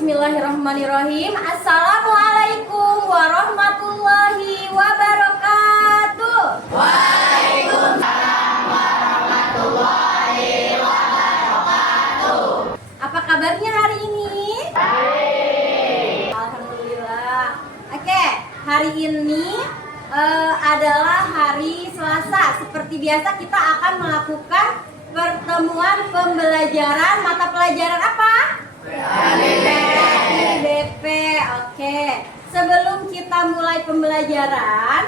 Bismillahirrahmanirrahim. Assalamualaikum warahmatullahi wabarakatuh. Waalaikumsalam warahmatullahi wabarakatuh. Apa kabarnya hari ini? Baik. Alhamdulillah. Oke, hari ini adalah hari Selasa. Seperti biasa kita akan melakukan pertemuan pembelajaran mata pelajaran apa? BP. Oke. Sebelum kita mulai pembelajaran,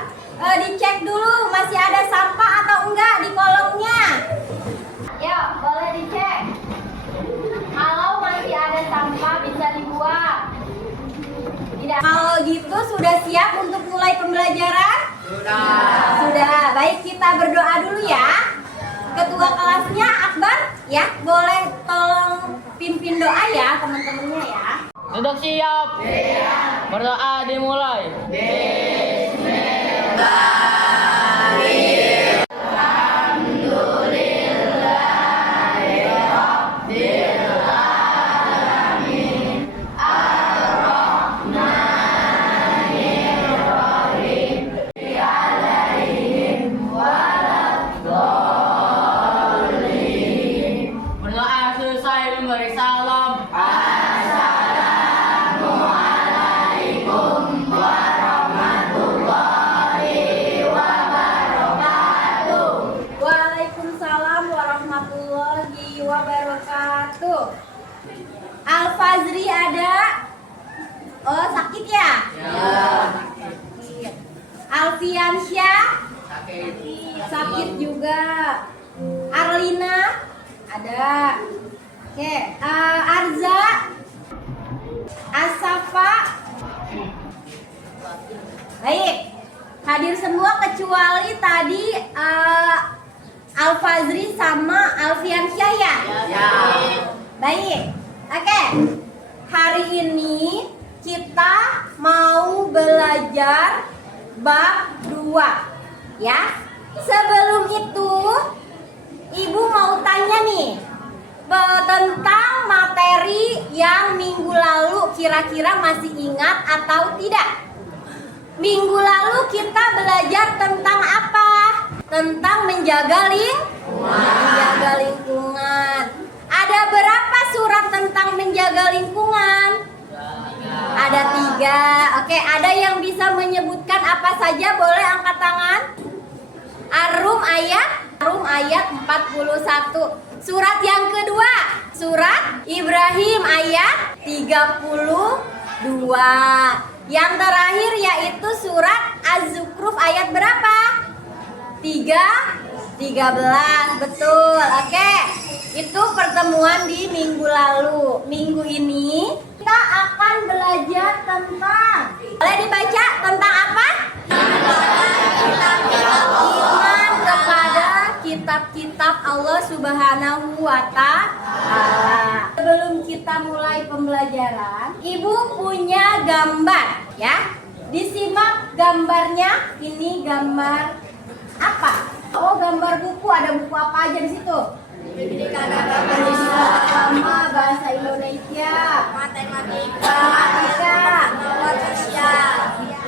dicek dulu masih ada sampah atau enggak di kolongnya. Yuk, boleh dicek. Kalau masih ada sampah bisa dibuang. Tidak. Kalau gitu sudah siap untuk mulai pembelajaran? Sudah. Baik, kita berdoa dulu ya. Ketua kelasnya Akbar ya, boleh tolong pimpin doa ya teman-temannya ya. Duduk siap. Siap. Berdoa dimulai. Berdoa selesai memberi salam. Waalaikumsalam warahmatullahi wabarakatuh. Al-Fazri ada? Oh, sakit ya? Sakit. Alfiansyah? Sakit juga. Arlina? Ada. Oke. Arza? Asafa? Baik. Hadir semua kecuali tadi Al-Fazri sama Alfiansyah ya? Baik. Oke. Hari ini kita mau belajar bab 2 ya. Sebelum itu Ibu mau tanya nih tentang materi yang minggu lalu, kira-kira masih ingat atau tidak? Minggu lalu kita belajar tentang apa? Tentang menjaga lingkungan. Ada berapa surat tentang menjaga lingkungan? Ada 3. Oke, ada yang bisa menyebutkan apa saja? Boleh angkat tangan. Ar-Rum ayat 41. Surat yang kedua, surat Ibrahim ayat 32. Yang terakhir yaitu surat Az-Zukhruf ayat berapa? 13. Betul. Oke. Itu pertemuan di minggu lalu. Minggu ini kita akan belajar tentang, boleh dibaca tentang apa? Iman kepada kitab-kitab Allah Subhanahu wa Ta'ala. Sebelum kita mulai pembelajaran, Ibu punya gambar ya. Disimak gambarnya. Ini gambar apa? Oh, gambar buku. Ada buku apa aja di situ? Pendidikan agama, bahasa Indonesia, matematika,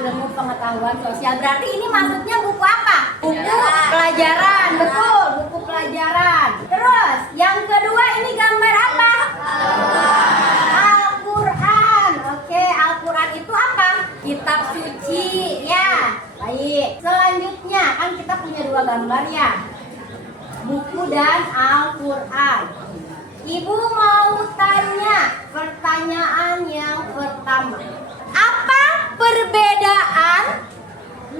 ilmu pengetahuan sosial. Berarti ini maksudnya buku apa? Buku pelajaran. Betul, buku pelajaran. Terus yang kedua ini gambar apa? Al-Quran. Oke, Al-Quran itu apa? Kitab suci ya. Baik. Selanjutnya kan kita punya 2 gambar ya, buku dan Al-Quran. Ibu mau tanya pertanyaan yang pertama. Apa perbedaan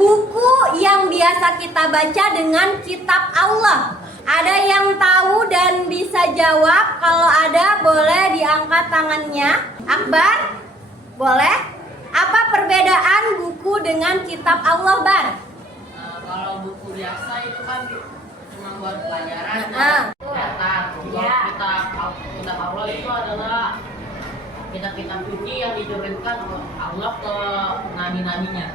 buku yang biasa kita baca dengan kitab Allah? Ada yang tahu dan bisa jawab? Kalau ada boleh diangkat tangannya. Akbar, boleh? Apa perbedaan buku dengan kitab Allah, Bar? Kalau buku biasa itu kan cuma buat pelajaran. Kitab Allah itu adalah kitab-kitab suci yang diturunkan oleh Allah ke nabi-nabinya.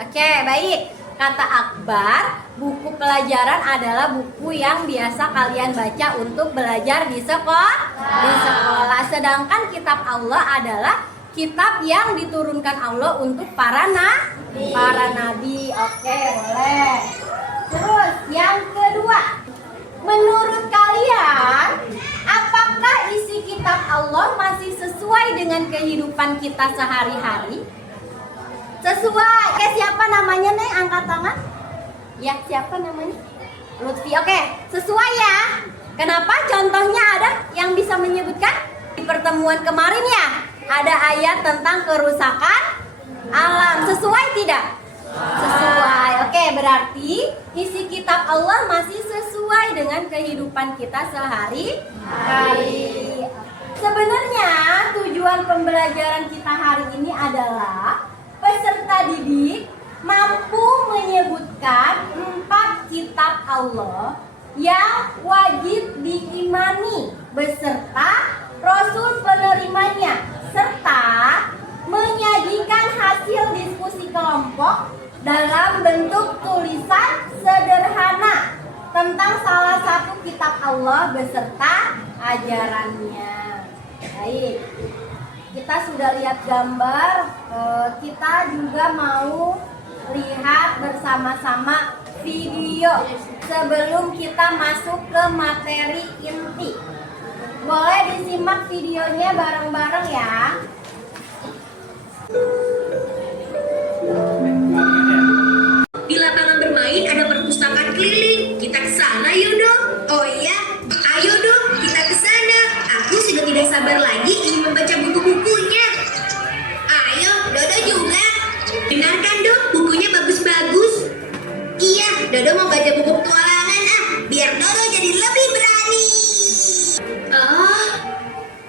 Oke, baik. Kata Akbar, buku pelajaran adalah buku yang biasa kalian baca untuk belajar di sekolah. Sedangkan kitab Allah adalah kitab yang diturunkan Allah untuk para nabi. Oke, boleh. Terus yang kedua, menurut kalian, apakah isi kitab Allah masih sesuai dengan kehidupan kita sehari-hari? Sesuai. Siapa namanya nih? Angkat tangan. Ya, siapa namanya? Lutfi. Oke, sesuai ya. Kenapa? Contohnya ada yang bisa menyebutkan? Di pertemuan kemarin ya, ada ayat tentang kerusakan alam. Sesuai tidak? Sesuai. Oke, berarti isi kitab Allah masih sesuai dengan kehidupan kita sehari-hari. Sebenarnya tujuan pembelajaran kita hari ini adalah peserta didik mampu menyebutkan 4 kitab Allah yang wajib diimani beserta Rasul penerimanya, serta menyajikan hasil diskusi kelompok dalam bentuk tulisan sederhana tentang salah satu kitab Allah beserta ajarannya. Baik, kita sudah lihat gambar, kita juga mau lihat bersama-sama video sebelum kita masuk ke materi inti. Boleh disimak videonya bareng-bareng ya. Di lapangan bermain ada perpustakaan keliling. Kita ke sana yuk dong. Oh iya, ayo dong kita ke sana. Aku sudah tidak sabar lagi ingin membaca buku-bukunya. Ayo, Dodo juga. Dengarkan dong, bukunya bagus-bagus. Iya, Dodo mau baca buku petualangan biar Dodo jadi lebih berani.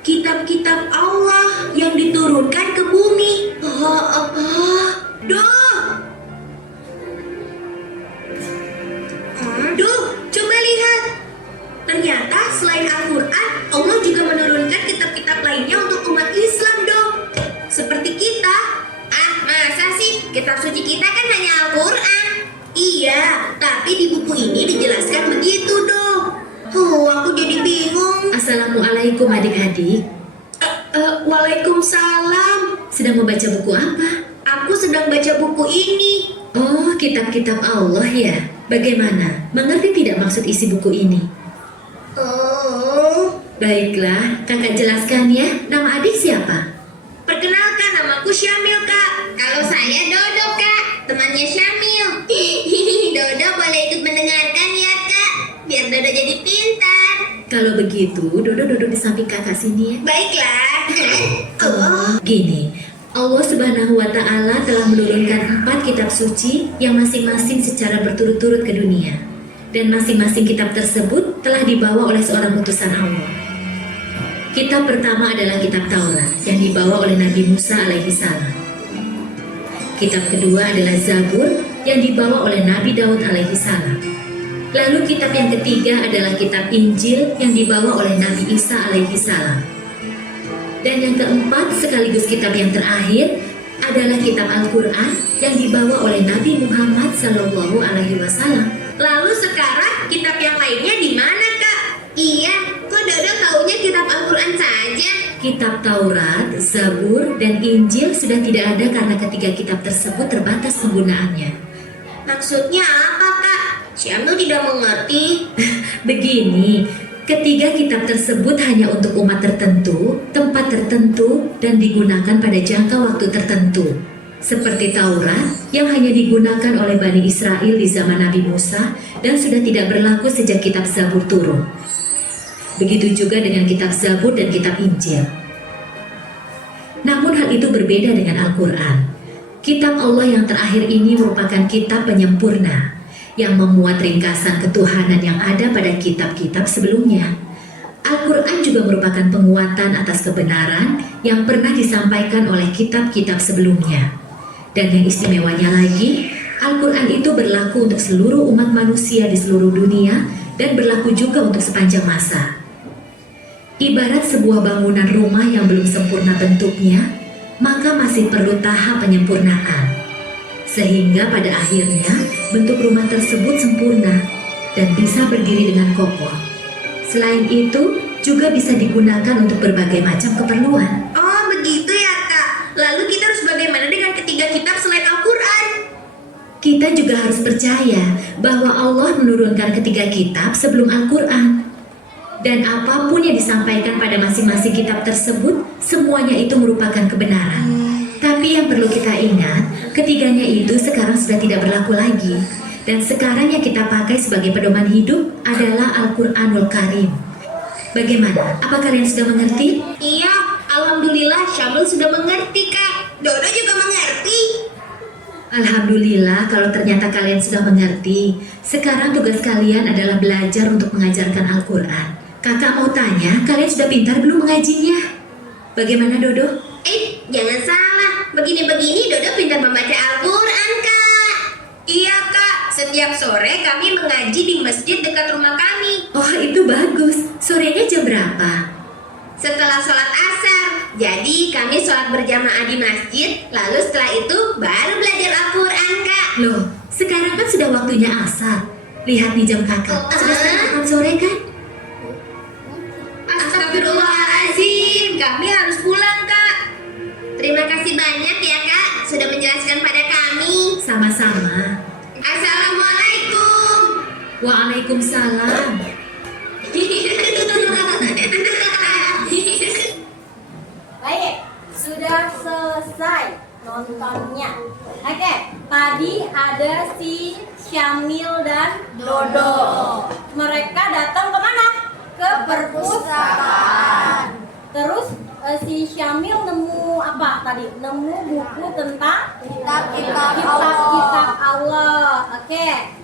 Kitab-kitab Allah yang diturunkan ke bumi. Duh, coba lihat. Ternyata selain Al-Quran, Allah juga menurunkan kitab-kitab lainnya untuk umat Islam dong. Seperti kita. Masa sih? Kitab suci kita kan hanya Al-Quran. Iya, tapi di buku ini dijelaskan begitu dong. Aku jadi bingung. Assalamualaikum adik-adik. Waalaikumsalam. Sedang membaca buku apa? Aku sedang baca buku ini. Oh, kitab-kitab Allah ya. Bagaimana? Mengerti tidak maksud isi buku ini? Baiklah, kakak jelaskan ya. Nama adik siapa? Perkenalkan, namaku Syamil, Kak. Kalau saya Dodo, Kak. Temannya Syamil. Dodo boleh ikut mendengarkan ya, Kak. Biar Dodo jadi pintar. Kalau begitu, Dodo duduk di samping kakak sini ya. Baiklah. Gini, Allah Subhanahu wa Ta'ala telah menurunkan 4 kitab suci yang masing-masing secara berturut-turut ke dunia. Dan masing-masing kitab tersebut telah dibawa oleh seorang utusan Allah. Kitab pertama adalah kitab Taurat yang dibawa oleh Nabi Musa alaihi salam. Kitab kedua adalah Zabur yang dibawa oleh Nabi Daud alaihi salam. Lalu kitab yang ketiga adalah kitab Injil yang dibawa oleh Nabi Isa alaihi salam. Dan yang keempat sekaligus kitab yang terakhir adalah kitab Al-Quran yang dibawa oleh Nabi Muhammad Sallallahu Alaihi Wasallam. Lalu sekarang kitab yang lainnya di mana, Kak? Iya, kok Dodo taunya kitab Al-Quran saja? Kitab Taurat, Zabur, dan Injil sudah tidak ada karena ketiga kitab tersebut terbatas penggunaannya. Maksudnya apa, Kak? Syamil tidak mengerti. Begini, ketiga kitab tersebut hanya untuk umat tertentu, tempat tertentu, dan digunakan pada jangka waktu tertentu. Seperti Taurat yang hanya digunakan oleh Bani Israel di zaman Nabi Musa dan sudah tidak berlaku sejak kitab Zabur turun. Begitu juga dengan kitab Zabur dan kitab Injil. Namun hal itu berbeda dengan Al-Quran. Kitab Allah yang terakhir ini merupakan kitab penyempurna yang memuat ringkasan ketuhanan yang ada pada kitab-kitab sebelumnya. Al-Quran juga merupakan penguatan atas kebenaran yang pernah disampaikan oleh kitab-kitab sebelumnya. Dan yang istimewanya lagi, Al-Quran itu berlaku untuk seluruh umat manusia di seluruh dunia dan berlaku juga untuk sepanjang masa. Ibarat sebuah bangunan rumah yang belum sempurna bentuknya, maka masih perlu tahap penyempurnaan. Sehingga pada akhirnya bentuk rumah tersebut sempurna dan bisa berdiri dengan kokoh. Selain itu, juga bisa digunakan untuk berbagai macam keperluan. Oh, begitu ya, Kak. Lalu kita harus bagaimana dengan ketiga kitab selain Al-Quran? Kita juga harus percaya bahwa Allah menurunkan ketiga kitab sebelum Al-Quran. Dan apapun yang disampaikan pada masing-masing kitab tersebut, semuanya itu merupakan kebenaran. Tapi yang perlu kita ingat, ketiganya itu sekarang sudah tidak berlaku lagi. Dan sekarang yang kita pakai sebagai pedoman hidup adalah Al-Quranul Karim. Bagaimana? Apa kalian sudah mengerti? Iya, alhamdulillah Syamil sudah mengerti, Kak. Dodo juga mengerti. Alhamdulillah kalau ternyata kalian sudah mengerti. Sekarang tugas kalian adalah belajar untuk mengajarkan Al-Quran. Kakak mau tanya, kalian sudah pintar belum mengajinya? Bagaimana Dodo? Jangan salah. Begini-begini Dodo pintar membaca Al-Quran, Kak. Iya, Kak. Setiap sore kami mengaji di masjid dekat rumah kami. Oh itu bagus. Sorenya jam berapa? Setelah sholat asar. Jadi kami sholat berjamaah di masjid. Lalu setelah itu baru belajar Al-Quran, Kak. Loh, sekarang kan sudah waktunya asar. Lihat nih jam kakak. Sudah setengah 4 sore kan? Astagfirullahaladzim. Kami harus pulang, Kak. Terima kasih banyak ya, Kak. Sudah menjelaskan pada kami. Sama-sama. Assalamualaikum. Waalaikumsalam. Baik, sudah selesai nontonnya. Oke, tadi ada si Syamil dan Dodo. Mereka datang ke mana? Ke perpustakaan. Terus si Syamil nemu apa tadi? Nemu buku tentang kitab-kitab Allah. Oke.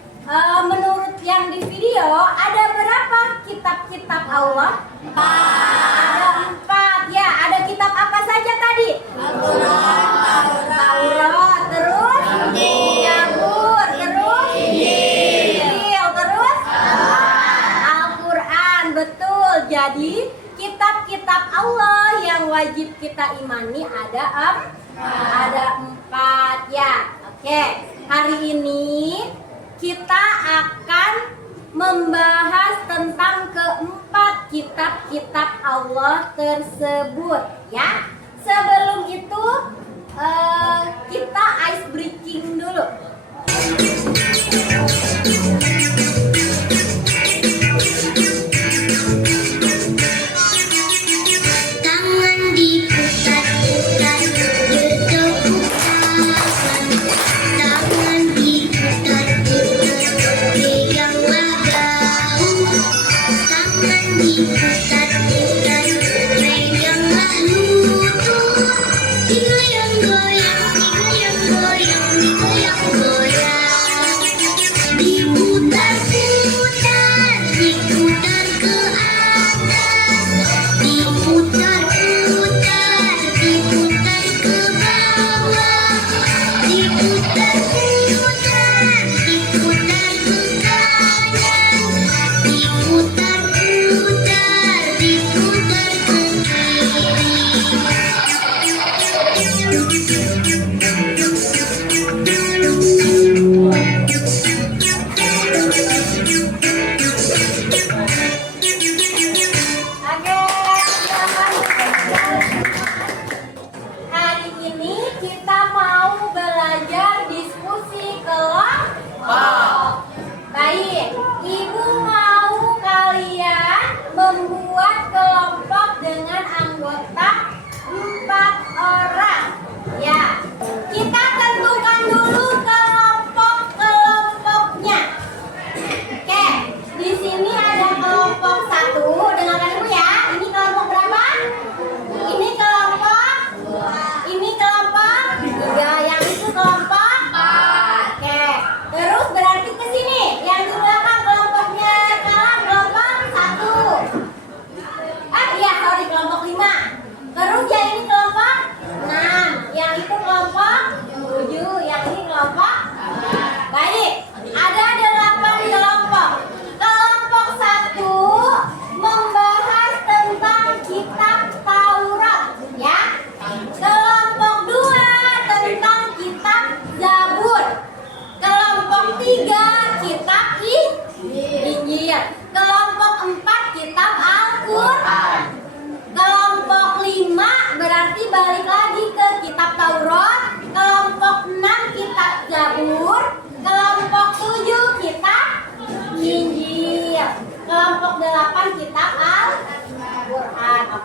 Menurut yang di video ada berapa kitab-kitab Allah? 4. Ada 4 ya. Ada kitab apa saja tadi? Taurat, terus Zabur, terus Injil, terus Al-Quran. Betul. Jadi kitab-kitab Allah yang wajib kita imani ada 4 ya. Oke. Hari ini kita akan membahas tentang keempat kitab-kitab Allah tersebut ya. Sebelum itu kita ice breaking dulu. Tangan diputar-putar, bertepuk tangan. Tangan diputar-putar, peganglah bahu. Tangan diputar-putar, peganglah lutut. Digoyang-goyang, digoyang-goyang, digoyang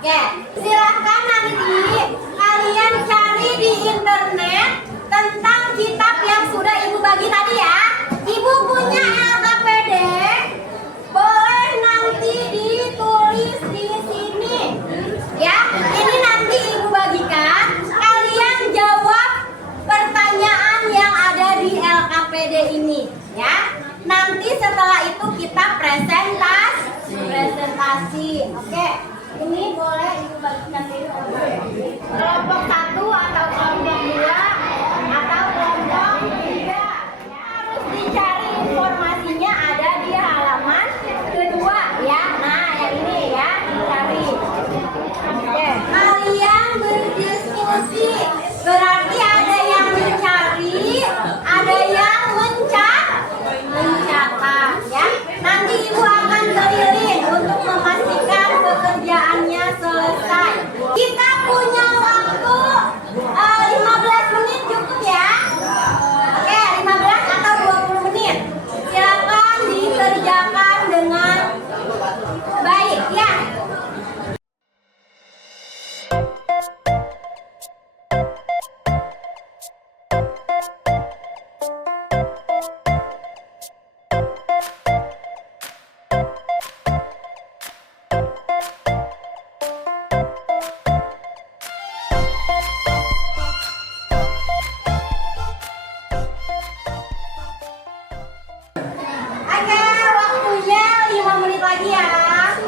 Oke, silahkan nanti kalian cari di internet tentang kitab yang sudah Ibu bagi tadi ya. Ibu punya LKPD, boleh nanti ditulis di sini. Ya, ini nanti Ibu bagikan. Kalian jawab pertanyaan yang ada di LKPD ini, ya. Nanti setelah itu kita presentasi. Oke. Ini boleh Ibu bagikan dulu. Kelompok 1 atau kelompok 2 atau kelompok 3. Harus dicari informasinya ada di halaman kedua ya. Nah, yang ini ya, dicari. Oke. Kalian berdiskusi. Berarti ada yang mencari, ada yang mencatat ya. Nanti Ibu akan keliling untuk memastikan pekerjaannya selesai. Kita punya waktu 15 menit cukup ya. Oke, 15 atau 20 menit. Silakan dikerjakan dengan baik ya. Oke, waktunya 5 menit lagi ya.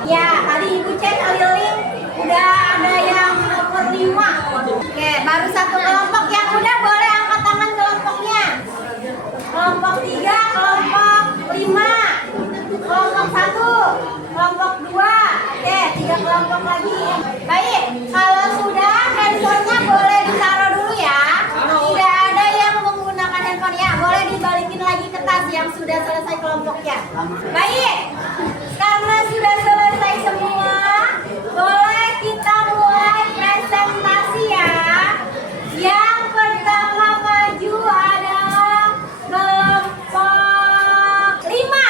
Ya, tadi Ibu cek keliling udah ada yang nomor 5. Oke, baru satu kelompok yang udah boleh angkat tangan kelompoknya. Kelompok 3, kelompok 5, kelompok 1, kelompok 2. Oke, 3 kelompok lagi. Baik, kalau sudah handphonenya boleh ditaruh dulu ya. Tidak ada yang menggunakan handphone ya. Boleh dibalikin lagi ke tas yang sudah selesai kelompoknya. Baik, karena sudah selesai semua, boleh kita mulai presentasi ya. Yang pertama maju adalah kelompok 5.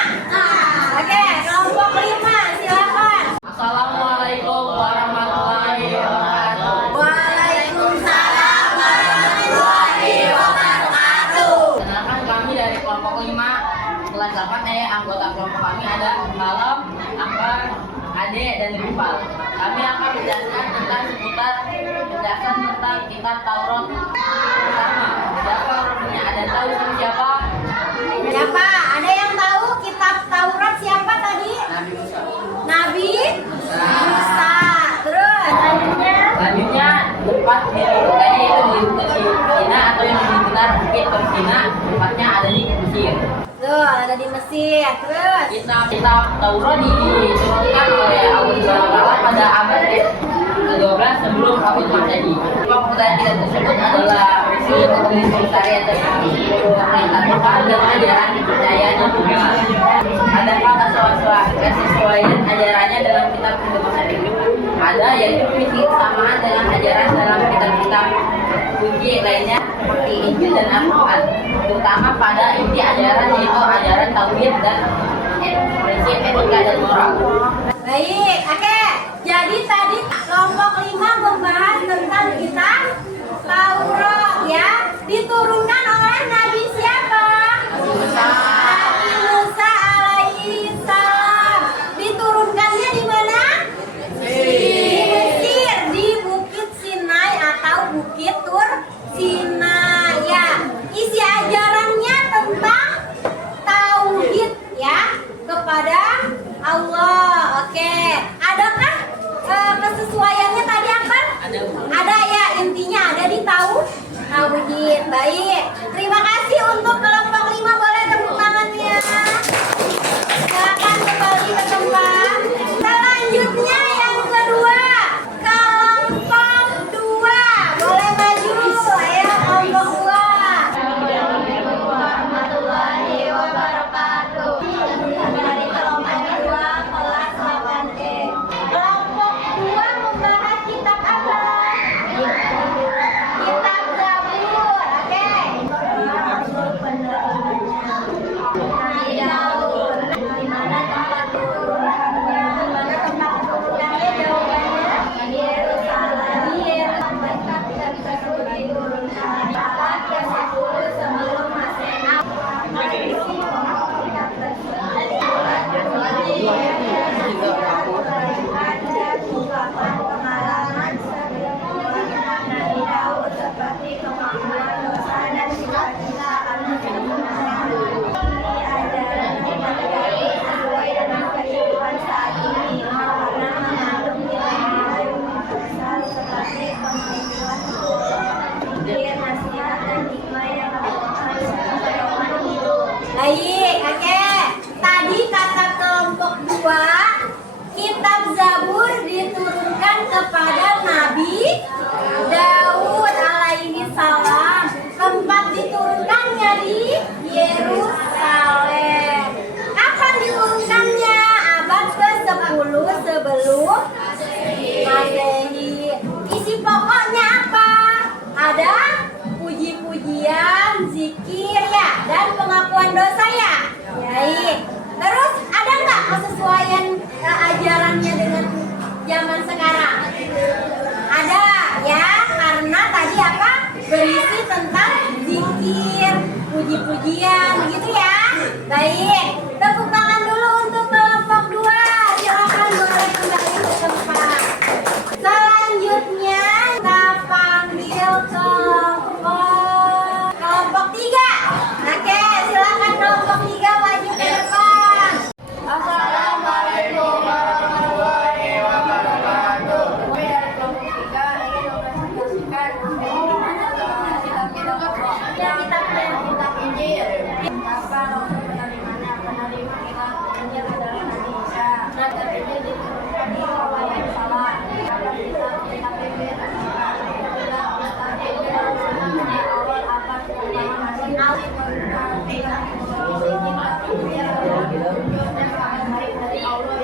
Oke, kelompok 5 silakan. Assalamualaikum warahmatullahi wabarakatuh. Waalaikumsalam warahmatullahi wabarakatuh. Kenalkan kami dari kelompok 5 kelas 8E. Anggota kelompok kami ada Malam, Akbar, Ade, dan Rifal. Kami akan menjelaskan tentang seputar penjelasan tentang kitab Taurat. Pertama, siapa orangnya? Ada tahu siapa? Siapa? Ada yang tahu kitab Taurat siapa tadi? Nabi Musa. Nabi Musa. Terus Selanjutnya tempat ditemukannya itu di Cina atau yang lebih benar Bukit Persina. Tempatnya ada di Mesir. tuh ada di Mesir. Terus Kitab Taurat diturunkan oleh Allah SWT pada abad ke-12 sebelum Masehi. Pembukaan kitab tersebut adalah penulis syariat dan perintah Tuhan dan ajaran kepercayaan yang juga. Adakah kesesuaian ajarannya dalam kitab kebebasan itu? Ada, yaitu misi kesamaan dengan ajaran dalam kitab-kitab suci lainnya seperti Injil dan Al-Quran, terutama pada inti ajaran yaitu ajaran tauhid dan prinsip etika dan moral. baik, oke. Jadi tadi kelompok 5 membahas tentang kitab Taurat ya. Diturunkan oleh Nabi siapa? Nabi Musa alaihi salam. Diturunkannya di mana? Di Mesir, di Bukit Sinai atau Bukit Tur Sinai ya. Isi ajarannya tentang tauhid ya, kepada Allah. Oke. Adakah kesesuaiannya tadi apa? Ada ya, intinya ada di tauhid. Baik. Terima kasih untuk kelompok 5, boleh tepuk tangannya. Silakan kembali ke tempat. Selanjutnya yang kedua, kelompok 2. Boleh maju. Ayo kelompok 2. Assalamualaikum warahmatullahi wabarakatuh. Dari kelompok 2 kelas 8D. Kelompok 2 membahas kitab apa? Kitab Zabur. Oke. kepada Nabi Daud alaihi salam. Tempat diturunkannya di Yerusalem. Kapan diturunkannya? Abad ke-10 sebelum Masehi. Isi pokoknya apa? Ada puji-pujian, zikir ya, dan pengakuan dosa ya. Baik. Terus ada nggak kesesuaian ajarannya dengan zaman sekarang? Ada ya, karena tadi apa? Berisi tentang zikir, puji-pujian, gitu ya. Baik. Tepuk tangan dulu untuk kelompok 2. Silakan boleh kembali ke tempat. Selanjutnya kita panggil kelompok 3. Oke, silakan kelompok 3 maju ke depan. Assalamualaikum warahmatullahi wabarakatuh. Kami dari kelompok 3 ingin mempresentasikan kitab Injil. Apa untuk penerimaannya? Penerima kitab Injil adalah Nabi Isa. Kitab Injil diturunkan di Yerusalem. Kitab Injil di awal abad pertama Masehi. Dari Allah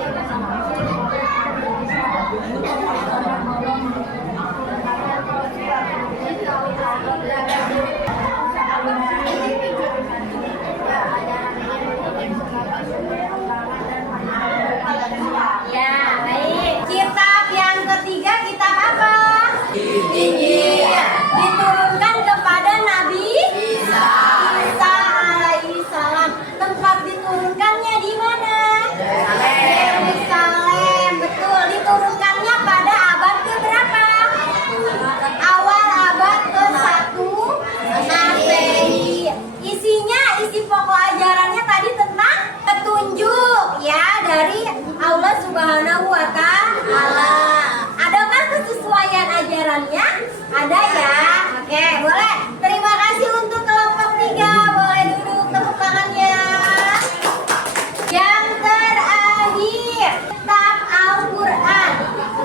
yang bersama ya, baik. Kitab yang ketiga, kitab apa? Injil. Diturunkan kepada Nabi Isa alaihi salam. Tempat diturunkannya di mana? Yerusalem. Betul. Diturunkannya pada abad ke-berapa? Awal abad ke-1 Masehi. Isi pokok ajarannya tadi tentang petunjuk ya dari Allah Subhanahu wa Ta'ala. Adakah kesesuaian ajarannya? Ada ya. Oke, boleh. Terima kasih untuk kelompok 3. Boleh duduk, tepuk tangannya. Yang terakhir, kitab Al-Quran.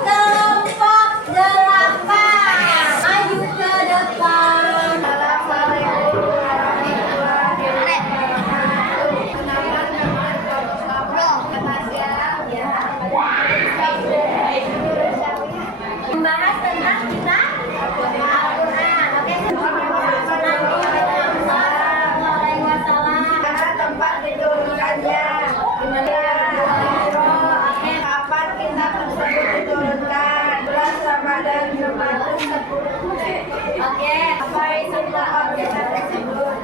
Kelompok 8. Maju ke depan. Membahas tentang kitab Al-Quran. Oke, tempat diturunkannya. Kapan kitab tersebut diturunkan? Bulan Ramadan Jumat 10. Oke, apa isi kitab kitab tersebut?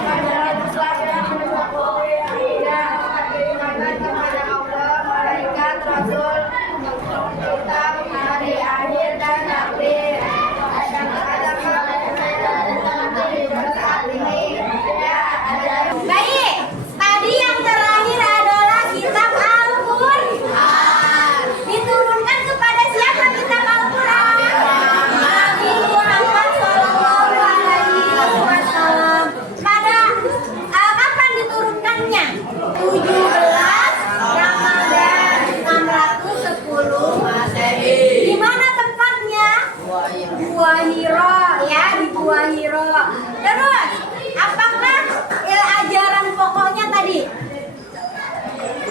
Adalah Islam yang mengakui akidah, keimanan kepada Allah, malaikat, Rasul, kitab, hari akhir dan takdir. Baik, tadi yang terakhir adalah kitab Al-Quran. Diturunkan kepada siapa kitab Al-Quran? Nabi Muhammad SAW. Pada kapan diturunkannya? 17 Ramadan 610 Masehi. Di mana tempatnya? Gua Hiro ya, di Gua Hiro. Terus, apakah ajaran pokoknya tadi?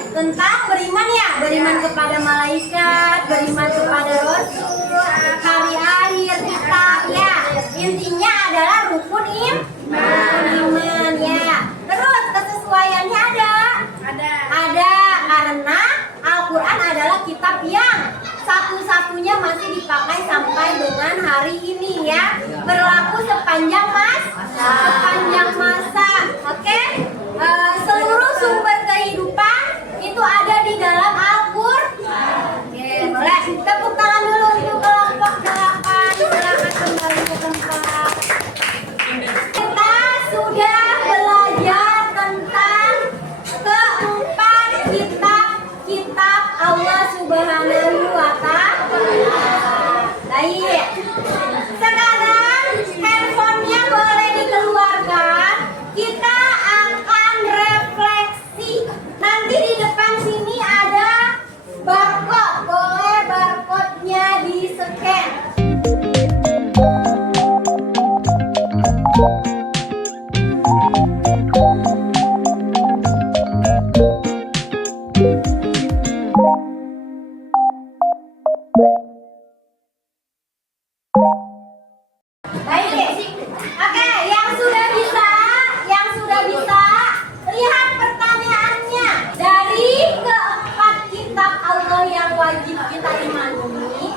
Tentang beriman ya, beriman kepada malaikat, beriman kepada Rasul, hari akhir, kitab ya. Intinya adalah rukun iman ya. Terus kesesuaiannya ada? Ada, karena Al-Quran adalah kitab yang satu-satunya masih dipakai sampai dengan hari ini ya. Berlaku sepanjang masa. Oke? Seluruh sumber kehidupan itu ada di dalam Al-Quran. Oke, boleh. Tepuk tangan dulu untuk kelompok 8. Silakan kembali ke tempat. Kita sudah belajar tentang keempat kitab Allah Subhanahu wa Ta'ala. Baik. Sekarang handphonenya boleh Baik. Oke, yang sudah bisa, lihat pertanyaannya. Dari keempat kitab Allah yang wajib kita imani,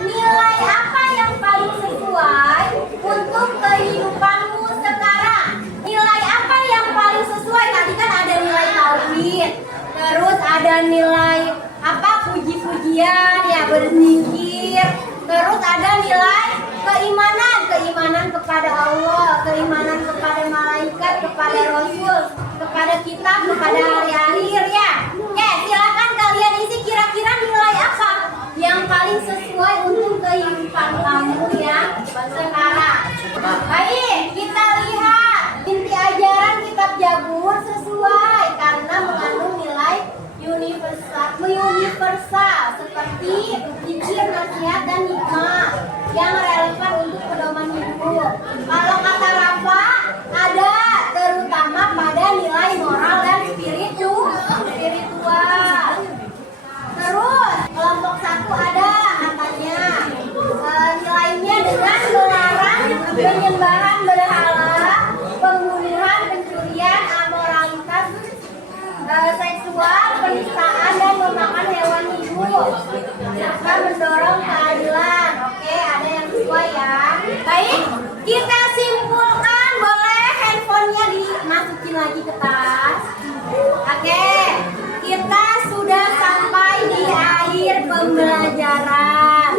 nilai apa yang paling sesuai untuk kehidupanmu sekarang? Nilai apa yang paling sesuai? Tadi kan ada nilai tauhid, terus ada nilai apa, puji-pujian, ya berzikir, terus ada nilai keimanan kepada Allah, keimanan kepada malaikat, kepada Rasul, kepada kitab, kepada hari akhir, ya. Oke, silakan kalian isi kira-kira nilai apa yang paling sesuai untuk kehidupan kamu ya sekarang. Baik, kita lihat inti ajaran kitab Jabur sesuai karena mengandung nilai universal seperti zikir, nasihat, dan hikmah yang relevan untuk pedoman hidup. Kalau kata Rafa, ada terutama pada nilai moral dan spiritual. Terus kelompok 1 ada katanya nilainya dengan melarang penyembahan berhala, pembunuhan, pencurian, amoralitas seksual, penistaan, dan memakan hewan hidup, serta mendorong keadilan. Oke, ada yang sesuai ya. Baik, kita simpulkan. Boleh handphonenya dimasukin lagi ke tas. Oke, kita sudah sampai di akhir pembelajaran.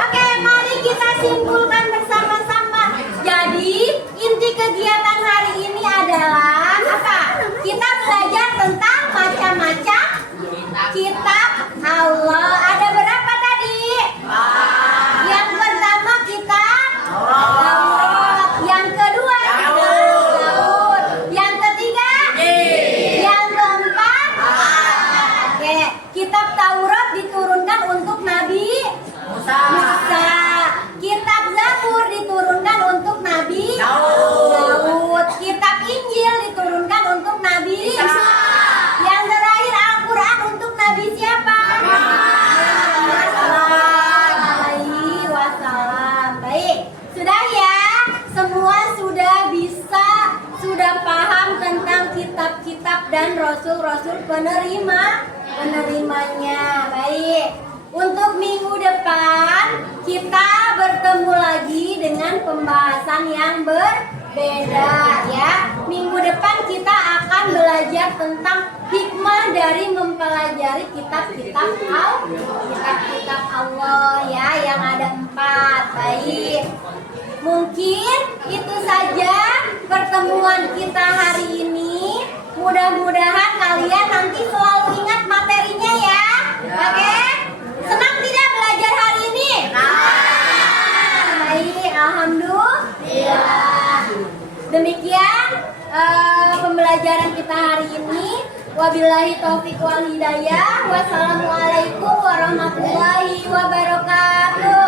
Oke, mari kita simpulkan bersama-sama. Jadi, inti kegiatan hari ini adalah apa? Kita belajar tentang macam-macam kitab Allah. Ada berapa tadi? Yang pertama kitab Taurat. Yang kedua Daud. Yang ketiga yang keempat oke, kitab Taurat diturunkan untuk Nabi Musa. Kitab Zabur diturunkan untuk Nabi Daud. Kitab Injil diturunkan untuk Nabi Isa. Yang terakhir Al-Quran untuk Nabi siapa? Alaihi wasallam. Baik, sudah ya? Semua sudah bisa, sudah paham tentang kitab-kitab dan rasul-rasul penerimanya. Baik, untuk minggu depan kita bertemu lagi dengan pembahasan yang berbeda ya. Minggu depan kita akan belajar tentang hikmah dari mempelajari kitab-kitab Allah ya, yang ada 4. Baik, mungkin itu saja pertemuan kita hari ini. Mudah-mudahan kalian nanti selalu ingat materinya ya. Oke? Senang tidak belajar hari ini? Baik, alhamdulillah. Demikian pembelajaran kita hari ini. Wabillahi taufiq wal hidayah. Wassalamualaikum warahmatullahi wabarakatuh.